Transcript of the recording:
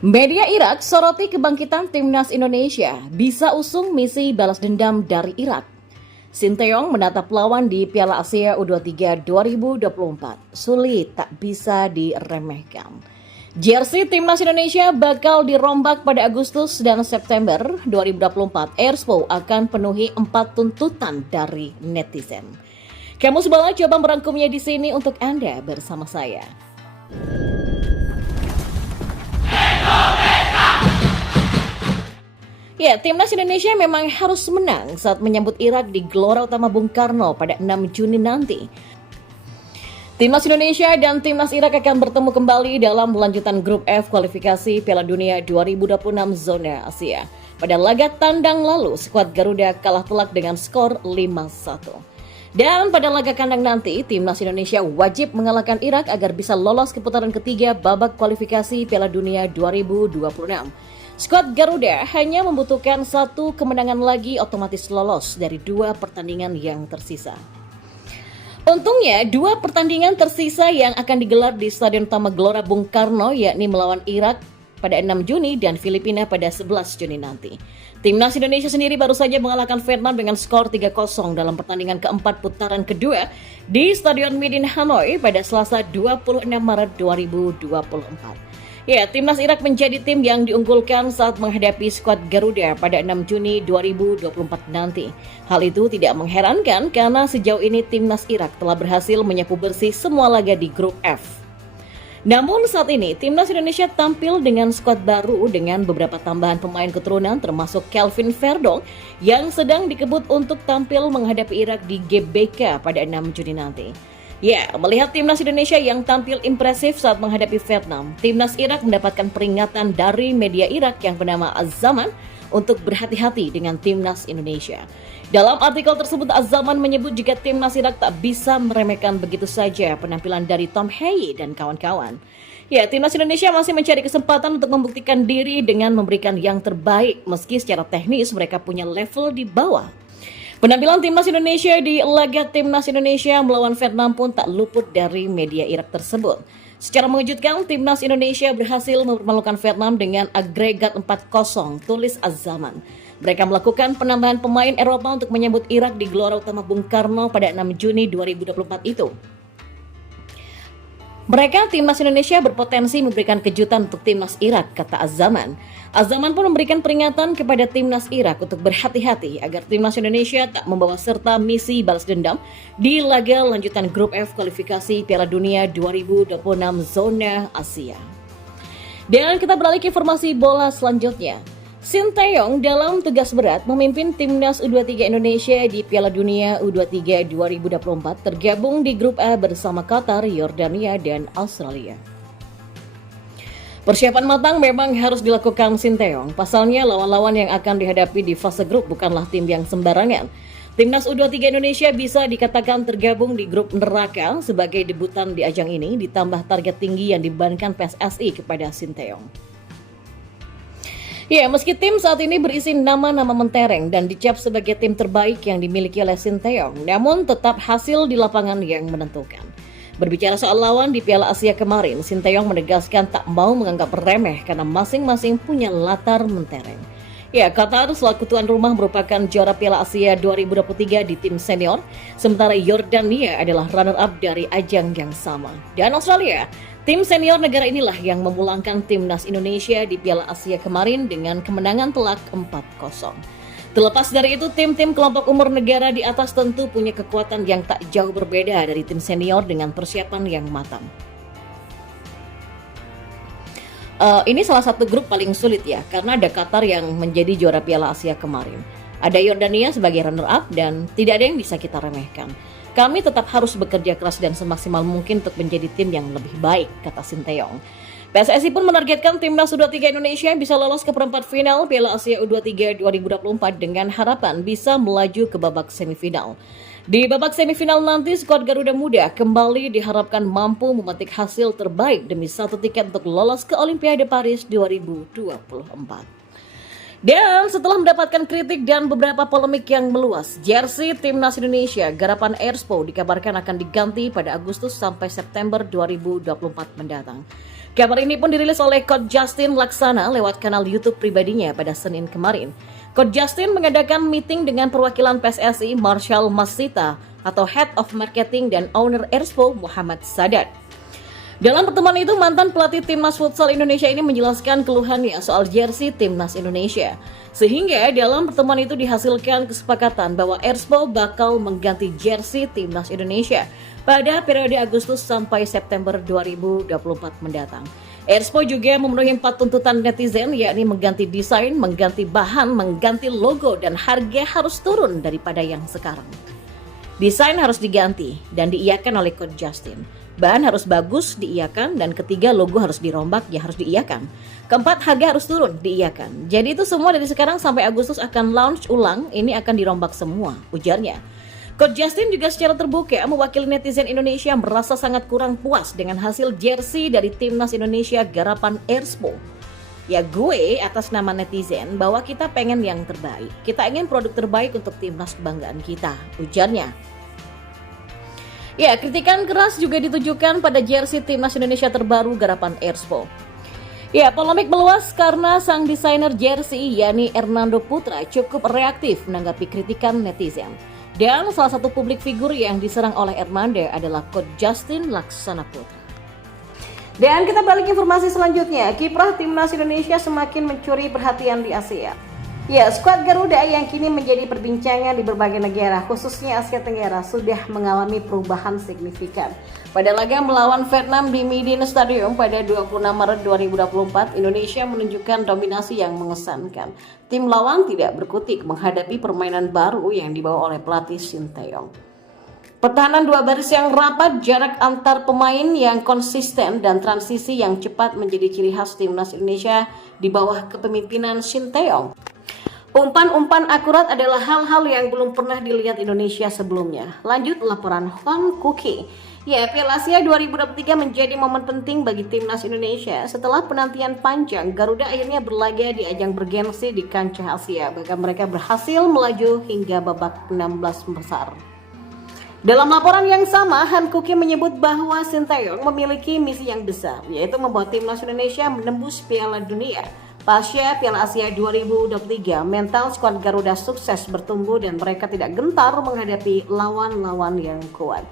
Media Irak soroti kebangkitan timnas Indonesia bisa usung misi balas dendam dari Irak. Sinteyong menatap lawan di Piala Asia U23 2024. Sulit tak bisa diremehkan. Jersey timnas Indonesia bakal dirombak pada Agustus dan September 2024. Airspo akan penuhi 4 tuntutan dari netizen. Kamus Bola coba merangkumnya di sini untuk Anda bersama saya. Ya, timnas Indonesia memang harus menang saat menyambut Irak di Gelora Utama Bung Karno pada 6 Juni nanti. Timnas Indonesia dan timnas Irak akan bertemu kembali dalam lanjutan grup F kualifikasi Piala Dunia 2026 zona Asia. Pada laga tandang lalu, skuad Garuda kalah telak dengan skor 5-1. Dan pada laga kandang nanti, timnas Indonesia wajib mengalahkan Irak agar bisa lolos ke putaran ketiga babak kualifikasi Piala Dunia 2026. Skuad Garuda hanya membutuhkan 1 kemenangan lagi otomatis lolos dari 2 pertandingan yang tersisa. Untungnya, 2 pertandingan tersisa yang akan digelar di Stadion Utama Gelora Bung Karno yakni melawan Irak pada 6 Juni dan Filipina pada 11 Juni nanti. Timnas Indonesia sendiri baru saja mengalahkan Vietnam dengan skor 3-0 dalam pertandingan keempat putaran kedua di Stadion Midin Hanoi pada Selasa 26 Maret 2024. Ya, timnas Irak menjadi tim yang diunggulkan saat menghadapi skuad Garuda pada 6 Juni 2024 nanti. Hal itu tidak mengherankan karena sejauh ini timnas Irak telah berhasil menyapu bersih semua laga di grup F. Namun saat ini timnas Indonesia tampil dengan skuad baru dengan beberapa tambahan pemain keturunan termasuk Kelvin Verdong yang sedang dikebut untuk tampil menghadapi Irak di GBK pada 6 Juni nanti. Ya, melihat timnas Indonesia yang tampil impresif saat menghadapi Vietnam, timnas Irak mendapatkan peringatan dari media Irak yang bernama Az-Zaman untuk berhati-hati dengan timnas Indonesia. Dalam artikel tersebut, Az-Zaman menyebut jika timnas Irak tak bisa meremehkan begitu saja penampilan dari Tom Haye dan kawan-kawan. Ya, timnas Indonesia masih mencari kesempatan untuk membuktikan diri dengan memberikan yang terbaik meski secara teknis mereka punya level di bawah. Penampilan timnas Indonesia di laga timnas Indonesia melawan Vietnam pun tak luput dari media Irak tersebut. Secara mengejutkan, timnas Indonesia berhasil mempermalukan Vietnam dengan agregat 4-0, tulis Az-Zaman. Mereka melakukan penambahan pemain Eropa untuk menyambut Irak di Gelora Utama Bung Karno pada 6 Juni 2024 itu. Mereka, timnas Indonesia berpotensi memberikan kejutan untuk timnas Irak, kata Az-Zaman. Az-Zaman pun memberikan peringatan kepada timnas Irak untuk berhati-hati agar timnas Indonesia tak membawa serta misi balas dendam di laga lanjutan grup F kualifikasi Piala Dunia 2026 zona Asia. Dan kita beralih ke informasi bola selanjutnya. Sinteyong dalam tugas berat memimpin timnas U23 Indonesia di Piala Dunia U23 2024 tergabung di grup A bersama Qatar, Yordania, dan Australia. Persiapan matang memang harus dilakukan Sinteyong. Pasalnya lawan-lawan yang akan dihadapi di fase grup bukanlah tim yang sembarangan. Timnas U23 Indonesia bisa dikatakan tergabung di grup neraka sebagai debutan di ajang ini ditambah target tinggi yang dibebankan PSSI kepada Sinteyong. Ya, meski tim saat ini berisi nama-nama mentereng dan dicap sebagai tim terbaik yang dimiliki oleh Sinteyong, namun tetap hasil di lapangan yang menentukan. Berbicara soal lawan di Piala Asia kemarin, Sinteyong menegaskan tak mau menganggap remeh karena masing-masing punya latar mentereng. Ya, Qatar selaku tuan rumah merupakan juara Piala Asia 2023 di tim senior, sementara Yordania adalah runner-up dari ajang yang sama. Dan Australia, tim senior negara inilah yang memulangkan timnas Indonesia di Piala Asia kemarin dengan kemenangan telak 4-0. Terlepas dari itu, tim-tim kelompok umur negara di atas tentu punya kekuatan yang tak jauh berbeda dari tim senior dengan persiapan yang matang. Ini salah satu grup paling sulit ya, karena ada Qatar yang menjadi juara Piala Asia kemarin. Ada Yordania sebagai runner-up dan tidak ada yang bisa kita remehkan. Kami tetap harus bekerja keras dan semaksimal mungkin untuk menjadi tim yang lebih baik, kata Sinteyong. PSSI pun menargetkan timnas U23 Indonesia bisa lolos ke perempat final Piala Asia U23 2024 dengan harapan bisa melaju ke babak semifinal. Di babak semifinal nanti, skuad Garuda Muda kembali diharapkan mampu memetik hasil terbaik demi 1 tiket untuk lolos ke Olimpiade Paris 2024. Dan setelah mendapatkan kritik dan beberapa polemik yang meluas, jersey timnas Indonesia garapan Airspo dikabarkan akan diganti pada Agustus sampai September 2024 mendatang. Kabar ini pun dirilis oleh Coach Justin Laksana lewat kanal YouTube pribadinya pada Senin kemarin. Coach Justin mengadakan meeting dengan perwakilan PSSI Marshall Masita atau Head of Marketing dan Owner Erspo Muhammad Sadat. Dalam pertemuan itu, mantan pelatih Timnas Futsal Indonesia ini menjelaskan keluhannya soal jersey Timnas Indonesia. Sehingga dalam pertemuan itu dihasilkan kesepakatan bahwa Erspo bakal mengganti jersey Timnas Indonesia pada periode Agustus sampai September 2024 mendatang. Erspo juga memenuhi 4 tuntutan netizen, yakni mengganti desain, mengganti bahan, mengganti logo, dan harga harus turun daripada yang sekarang. Desain harus diganti dan diiyakan oleh Coach Justin. Bahan harus bagus, diiyakan. Dan ketiga, logo harus dirombak, ya harus diiyakan. Keempat, harga harus turun, diiyakan. Jadi itu semua dari sekarang sampai Agustus akan launch ulang, ini akan dirombak semua, ujarnya. Coach Justin juga secara terbuka mewakili netizen Indonesia merasa sangat kurang puas dengan hasil jersey dari Timnas Indonesia garapan Erspo. Ya gue atas nama netizen bahwa kita pengen yang terbaik. Kita ingin produk terbaik untuk Timnas kebanggaan kita, ujarnya. Ya, kritikan keras juga ditujukan pada jersey Timnas Indonesia terbaru garapan Erspo. Ya, polemik meluas karena sang desainer jersey, yakni Hernando Putra, cukup reaktif menanggapi kritikan netizen. Dan salah satu publik figur yang diserang oleh Hernando adalah Coach Justin Laksana Putra. Dan kita balik informasi selanjutnya, kiprah Timnas Indonesia semakin mencuri perhatian di Asia. Ya, skuad Garuda yang kini menjadi perbincangan di berbagai negara, khususnya Asia Tenggara, sudah mengalami perubahan signifikan. Pada laga melawan Vietnam di Midin Stadium pada 26 Maret 2024, Indonesia menunjukkan dominasi yang mengesankan. Tim lawan tidak berkutik menghadapi permainan baru yang dibawa oleh pelatih Shin Tae-yong. Pertahanan dua baris yang rapat, jarak antar pemain yang konsisten, dan transisi yang cepat menjadi ciri khas Timnas Indonesia di bawah kepemimpinan Shin Tae-yong. Umpan-umpan akurat adalah hal-hal yang belum pernah dilihat Indonesia sebelumnya. Lanjut laporan Han Kuki. Ya, Piala Asia 2023 menjadi momen penting bagi Timnas Indonesia. Setelah penantian panjang, Garuda akhirnya berlaga di ajang bergensi di kancah Asia. Bahkan mereka berhasil melaju hingga babak 16 besar. Dalam laporan yang sama, Han Kuki menyebut bahwa Shin Tae-yong memiliki misi yang besar, yaitu membawa Timnas Indonesia menembus Piala Dunia. Pasca Piala Asia 2023, mental skuad Garuda sukses bertumbuh dan mereka tidak gentar menghadapi lawan-lawan yang kuat.